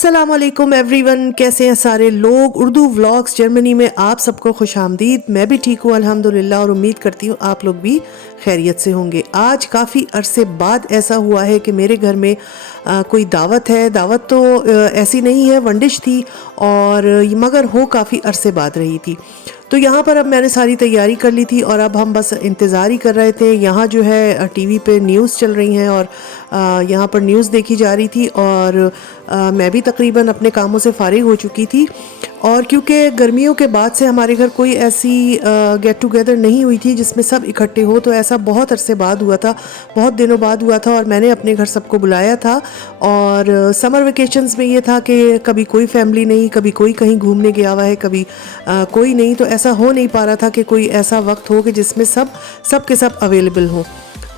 अस्सलाम वालेकुम एवरीवन, कैसे हैं सारे लोग। उर्दू व्लॉग्स जर्मनी में आप सबको खुश आमदीद। मैं भी ठीक हूँ अल्हम्दुलिल्लाह और उम्मीद करती हूँ आप लोग भी खैरियत से होंगे। आज काफ़ी अरसे बाद ऐसा हुआ है कि मेरे घर में कोई दावत है। दावत तो ऐसी नहीं है, वंडिश थी और मगर हो काफ़ी अरसे बाद रही थी। तो यहाँ पर अब मैंने सारी तैयारी कर ली थी और अब हम बस इंतज़ार ही कर रहे थे। यहाँ जो है टीवी पे न्यूज़ चल रही हैं और यहाँ पर न्यूज़ देखी जा रही थी और मैं भी तकरीबन अपने कामों से फारिग हो चुकी थी। और क्योंकि गर्मियों के बाद से हमारे घर कोई ऐसी गेट टुगेदर नहीं हुई थी जिसमें सब इकट्ठे हो, तो ऐसा बहुत अरसे बाद हुआ था, बहुत दिनों बाद हुआ था और मैंने अपने घर सबको बुलाया था। और समर वेकेशंस में ये था कि कभी कोई फैमिली नहीं, कभी कोई कहीं घूमने गया हुआ है, कभी कोई नहीं, तो ऐसा हो नहीं पा रहा था कि कोई ऐसा वक्त हो कि जिसमें सब के सब अवेलेबल हो।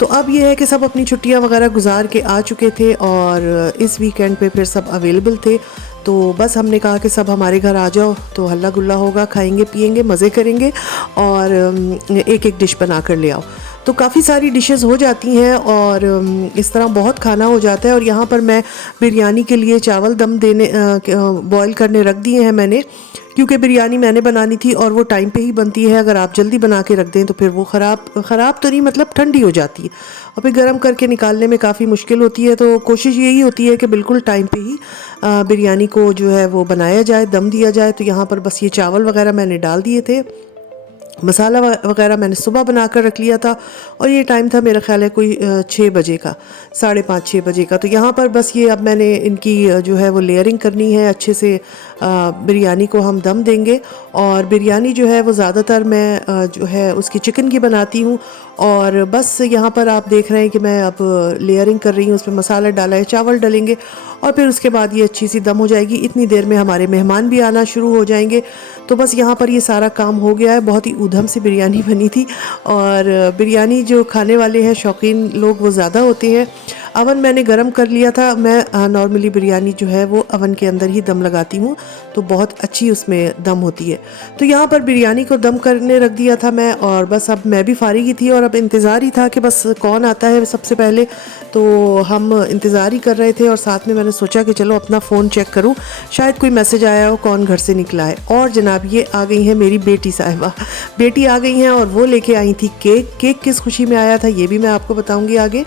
तो अब ये है कि सब अपनी छुट्टियां वगैरह गुजार के आ चुके थे और इस वीकेंड पे फिर सब अवेलेबल थे। तो बस हमने कहा कि सब हमारे घर आ जाओ, तो हल्ला गुल्ला होगा, खाएंगे पिएंगे, मज़े करेंगे और एक एक डिश बना कर ले आओ। तो काफ़ी सारी डिशेस हो जाती हैं और इस तरह बहुत खाना हो जाता है। और यहाँ पर मैं बिरयानी के लिए चावल दम देने बॉयल करने रख दिए हैं मैंने, क्योंकि बिरयानी मैंने बनानी थी और वो टाइम पे ही बनती है। अगर आप जल्दी बना के रख दें तो फिर वो ख़राब तो नहीं, मतलब ठंडी हो जाती है और फिर गर्म करके निकालने में काफ़ी मुश्किल होती है। तो कोशिश यही होती है कि बिल्कुल टाइम पे ही बिरयानी को जो है वो बनाया जाए, दम दिया जाए। तो यहाँ पर बस ये चावल वगैरह मैंने डाल दिए थे, मसाला वगैरह मैंने सुबह बना कर रख लिया था और ये टाइम था मेरा ख्याल है कोई 6 बजे का, 5:30-6 बजे का। तो यहाँ पर बस ये अब मैंने इनकी जो है वो लेयरिंग करनी है अच्छे से। बिरयानी को हम दम देंगे और बिरयानी जो है वो ज़्यादातर मैं जो है उसकी चिकन की बनाती हूँ। और बस यहाँ पर आप देख रहे हैं कि मैं अब लेयरिंग कर रही हूँ, उसमें मसाला डाला है, चावल डलेंगे और फिर उसके बाद ये अच्छी सी दम हो जाएगी। इतनी देर में हमारे मेहमान भी आना शुरू हो जाएंगे। तो बस यहाँ पर ये सारा काम हो गया है। बहुत ही ऊधम सी बिरयानी बनी थी और बिरयानी जो खाने वाले हैं शौकीन लोग वो ज़्यादा होते हैं। अवन मैंने गरम कर लिया था। मैं नॉर्मली बिरयानी जो है वो अवन के अंदर ही दम लगाती हूँ, तो बहुत अच्छी उसमें दम होती है। तो यहाँ पर बिरयानी को दम करने रख दिया था मैं और बस अब मैं भी फारिग ही थी और अब इंतज़ार ही था कि बस कौन आता है सबसे पहले। तो हम इंतज़ार ही कर रहे थे और साथ में मैंने सोचा कि चलो अपना फ़ोन चेक करूँ, शायद कोई मैसेज आया हो कौन घर से निकला है। और जनाब ये आ गई हैं मेरी बेटी साहिबा, बेटी आ गई हैं और वो लेके आई थी केक किस खुशी में आया था ये भी मैं आपको बताऊँगी आगे।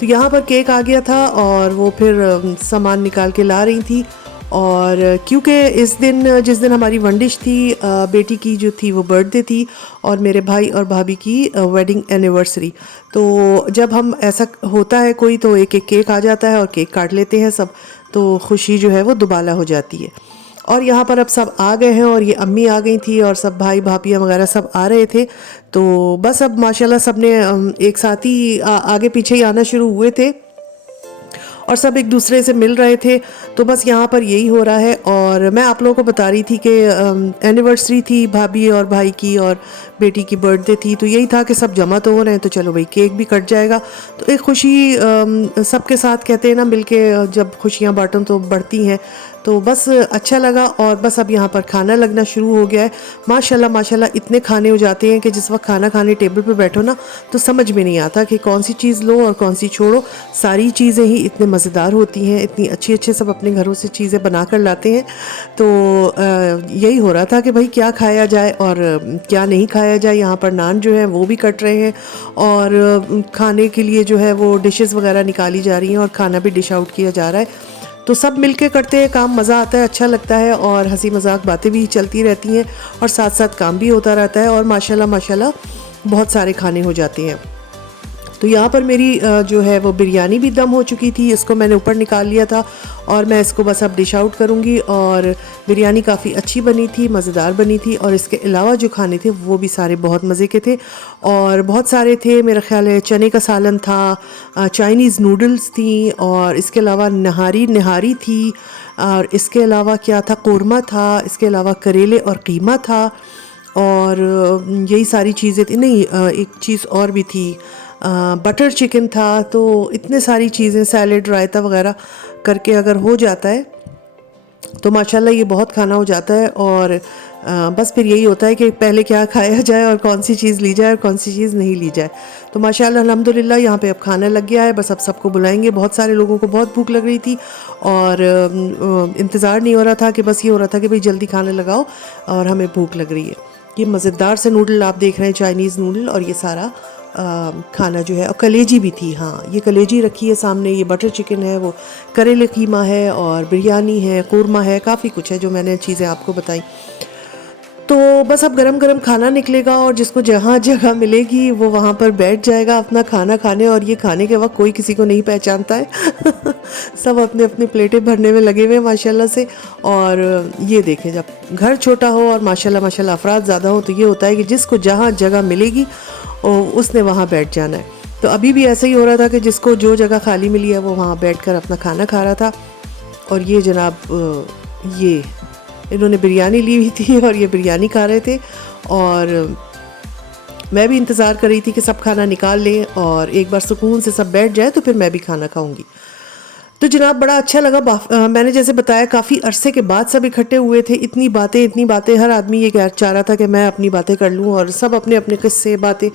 तो यहाँ पर केक आ गया था और वो फिर सामान निकाल के ला रही थी। और क्योंकि इस दिन जिस दिन हमारी वंडिश थी, बेटी की जो थी वो बर्थडे थी और मेरे भाई और भाभी की वेडिंग एनिवर्सरी। तो जब हम ऐसा होता है कोई तो एक एक केक आ जाता है और केक काट लेते हैं सब, तो खुशी जो है वो दुबाला हो जाती है। और यहाँ पर अब सब आ गए हैं और ये अम्मी आ गई थी और सब भाई भाभियाँ वगैरह सब आ रहे थे। तो बस अब माशाल्लाह सब ने एक साथ ही आगे पीछे ही आना शुरू हुए थे और सब एक दूसरे से मिल रहे थे। तो बस यहाँ पर यही हो रहा है। और मैं आप लोगों को बता रही थी कि एनिवर्सरी थी भाभी और भाई की और बेटी की बर्थडे थी, तो यही था कि सब जमा तो हो रहे हैं तो चलो भाई केक भी कट जाएगा। तो एक खुशी सबके साथ कहते हैं ना, मिलके जब खुशियाँ बांटो तो बढ़ती हैं। तो बस अच्छा लगा और बस अब यहाँ पर खाना लगना शुरू हो गया है। माशाल्लाह माशाल्लाह इतने खाने हो जाते हैं कि जिस वक्त खाना खाने टेबल पे बैठो ना तो समझ में नहीं आता कि कौन सी चीज़ लो और कौन सी छोड़ो। सारी चीज़ें ही इतने मज़ेदार होती हैं, इतनी अच्छी अच्छे सब अपने घरों से चीज़ें बना कर लाते हैं। तो यही हो रहा था कि भाई क्या खाया जाए और क्या नहीं खाया जाए। यहाँ पर नान जो है वो भी कट रहे हैं और खाने के लिए जो है वो डिशेस वगैरह निकाली जा रही हैं और खाना भी डिश आउट किया जा रहा है। तो सब मिलके करते हैं काम, मज़ा आता है, अच्छा लगता है और हंसी मजाक बातें भी चलती रहती हैं और साथ साथ काम भी होता रहता है और माशाल्लाह माशाल्लाह बहुत सारे खाने हो जाते हैं। तो यहाँ पर मेरी जो है वो बिरयानी भी दम हो चुकी थी, इसको मैंने ऊपर निकाल लिया था और मैं इसको बस अब डिश आउट करूँगी। और बिरयानी काफ़ी अच्छी बनी थी, मज़ेदार बनी थी और इसके अलावा जो खाने थे वो भी सारे बहुत मज़े के थे और बहुत सारे थे। मेरा ख्याल है चने का सालन था, चाइनीज़ नूडल्स थी और इसके अलावा नहारी थी और इसके अलावा क्या था, कोरमा था, इसके अलावा करेले और कीमा था और यही सारी चीज़ें थी। नहीं, एक चीज़ और भी थी, बटर चिकन था। तो इतने सारी चीज़ें, सैलेड, रायता वगैरह करके अगर हो जाता है तो माशाल्लाह ये बहुत खाना हो जाता है। और बस फिर यही होता है कि पहले क्या खाया जाए और कौन सी चीज़ ली जाए और कौन सी चीज़ नहीं ली जाए। तो माशाल्लाह अल्हम्दुलिल्लाह यहाँ पे अब खाना लग गया है, बस अब सबको बुलाएंगे। बहुत सारे लोगों को बहुत भूख लग रही थी और इंतज़ार नहीं हो रहा था कि बस ये हो रहा था कि भाई जल्दी खाना लगाओ और हमें भूख लग रही है। ये मज़ेदार से नूडल आप देख रहे हैं, चाइनीज़ नूडल, और ये सारा खाना जो है, और कलेजी भी थी। हाँ, ये कलेजी रखी है सामने, ये बटर चिकन है, वो करेले कीमा है और बिरयानी है, कोरमा है, काफ़ी कुछ है जो मैंने चीज़ें आपको बताई। तो बस अब गरम गरम खाना निकलेगा और जिसको जहाँ जगह मिलेगी वो वहाँ पर बैठ जाएगा अपना खाना खाने। और ये खाने के वक्त कोई किसी को नहीं पहचानता है सब अपने अपने प्लेटें भरने में लगे हुए हैं माशाल्लाह से। और ये देखें, जब घर छोटा हो और माशाल्लाह माशाल्लाह अफराद ज़्यादा हो तो ये होता है कि जिसको जहाँ जगह मिलेगी उसने वहाँ बैठ जाना है। तो अभी भी ऐसा ही हो रहा था कि जिसको जो जगह खाली मिली है वो वहाँ बैठकर अपना खाना खा रहा था। और ये जनाब ये इन्होंने बिरयानी ली हुई थी और ये बिरयानी खा रहे थे। और मैं भी इंतज़ार कर रही थी कि सब खाना निकाल लें और एक बार सुकून से सब बैठ जाए तो फिर मैं भी खाना खाऊंगी। तो जनाब बड़ा अच्छा लगा। मैंने जैसे बताया काफ़ी अरसे के बाद सब इकट्ठे हुए थे। इतनी बातें, हर आदमी ये चाह रहा था कि मैं अपनी बातें कर लूँ और सब अपने अपने किस्से बातें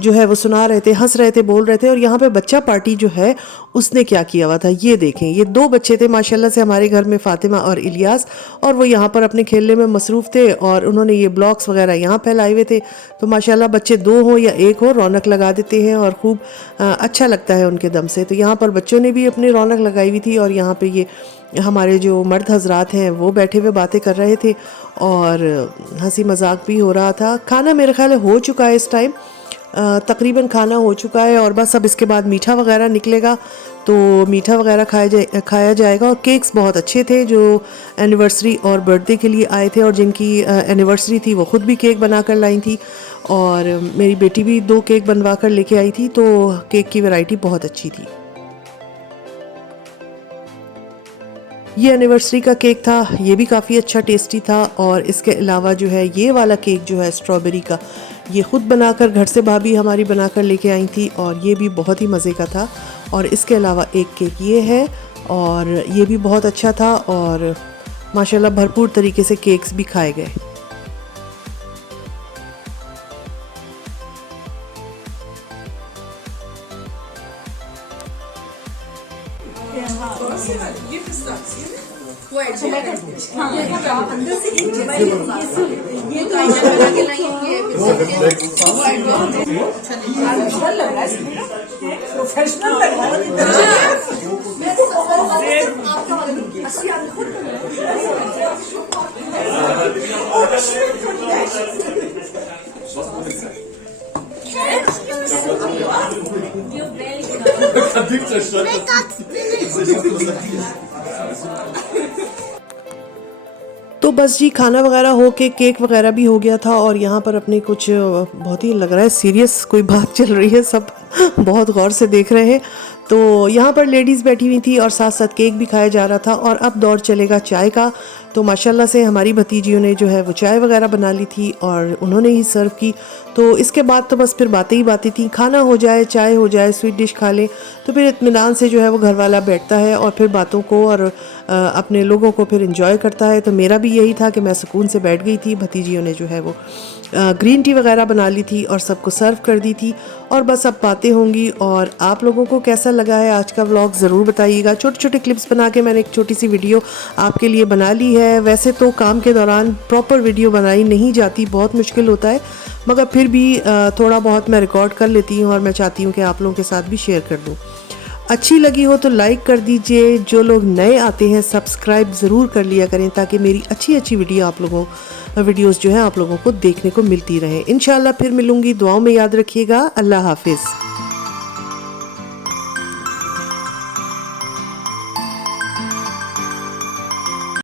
जो है वो सुना रहे थे, हंस रहे थे, बोल रहे थे। और यहाँ पे बच्चा पार्टी जो है उसने क्या किया हुआ था ये देखें। ये 2 बच्चे थे माशाल्लाह से हमारे घर में, फ़ातिमा और इलियास, और वो यहाँ पर अपने खेलने में मसरूफ़ थे और उन्होंने ये ब्लॉक्स वगैरह यहाँ फैलाए हुए थे। तो माशाल्लाह बच्चे 2 हो या 1 हो, रौनक लगा देते हैं और खूब अच्छा लगता है उनके दम से। तो यहाँ पर बच्चों ने भी अपनी रौनक लगाई हुई थी और यहाँ पे ये हमारे जो मर्द हजरात हैं वो बैठे हुए बातें कर रहे थे और हंसी मजाक भी हो रहा था। खाना मेरे ख्याल हो चुका है इस टाइम, तकरीबन खाना हो चुका है और बस अब इसके बाद मीठा वगैरह निकलेगा तो मीठा वगैरह खाया जाएगा। और केक्स बहुत अच्छे थे जो एनिवर्सरी और बर्थडे के लिए आए थे और जिनकी एनिवर्सरी थी वो ख़ुद भी केक बना कर लाई थी और मेरी बेटी भी 2 केक बनवा कर लेके आई थी। तो केक की वैरायटी बहुत अच्छी थी। ये एनिवर्सरी का केक था, ये भी काफ़ी अच्छा टेस्टी था। और इसके अलावा जो है ये वाला केक जो है स्ट्रॉबेरी का, ये ख़ुद बनाकर घर से भाभी हमारी बनाकर लेके आई थी और ये भी बहुत ही मज़े का था। और इसके अलावा एक केक ये है और ये भी बहुत अच्छा था और माशाल्लाह भरपूर तरीके से केक्स भी खाए गए। प्रोफेशनल लग रहा तो बस जी खाना वगैरह हो के केक वगैरह भी हो गया था और यहाँ पर अपने कुछ बहुत ही लग रहा है सीरियस कोई बात चल रही है, सब बहुत गौर से देख रहे हैं। तो यहाँ पर लेडीज़ बैठी हुई थी और साथ साथ केक भी खाया जा रहा था और अब दौर चलेगा चाय का। तो माशाल्लाह से हमारी भतीजियों ने जो है वो चाय वगैरह बना ली थी और उन्होंने ही सर्व की। तो इसके बाद तो बस फिर बातें ही बातें थी, खाना हो जाए, चाय हो जाए, स्वीट डिश खा लें तो फिर इत्मीनान से जो है वो घर वाला बैठता है और फिर बातों को और अपने लोगों को फिर इंजॉय करता है। तो मेरा भी यही था कि मैं सुकून से बैठ गई थी। भतीजियों ने जो है वो ग्रीन टी वगैरह बना ली थी और सबको सर्व कर दी थी और बस अब बातें होंगी। और आप लोगों को कैसा लगा है आज का व्लॉग ज़रूर बताइएगा। छोटे छोटे क्लिप्स बना के मैंने एक छोटी सी वीडियो आपके लिए बना ली है। वैसे तो काम के दौरान प्रॉपर वीडियो बनाई नहीं जाती, बहुत मुश्किल होता है, मगर फिर भी थोड़ा बहुत मैं रिकॉर्ड कर लेती हूँ और मैं चाहती हूँ कि आप लोगों के साथ भी शेयर कर दूँ। अच्छी लगी हो तो लाइक कर दीजिए, जो लोग नए आते हैं सब्सक्राइब ज़रूर कर लिया करें ताकि मेरी अच्छी अच्छी वीडियोस जो है आप लोगों को देखने को मिलती रहे। इंशाल्लाह फिर मिलूँगी, दुआओं में याद रखिएगा। अल्लाह हाफिज़।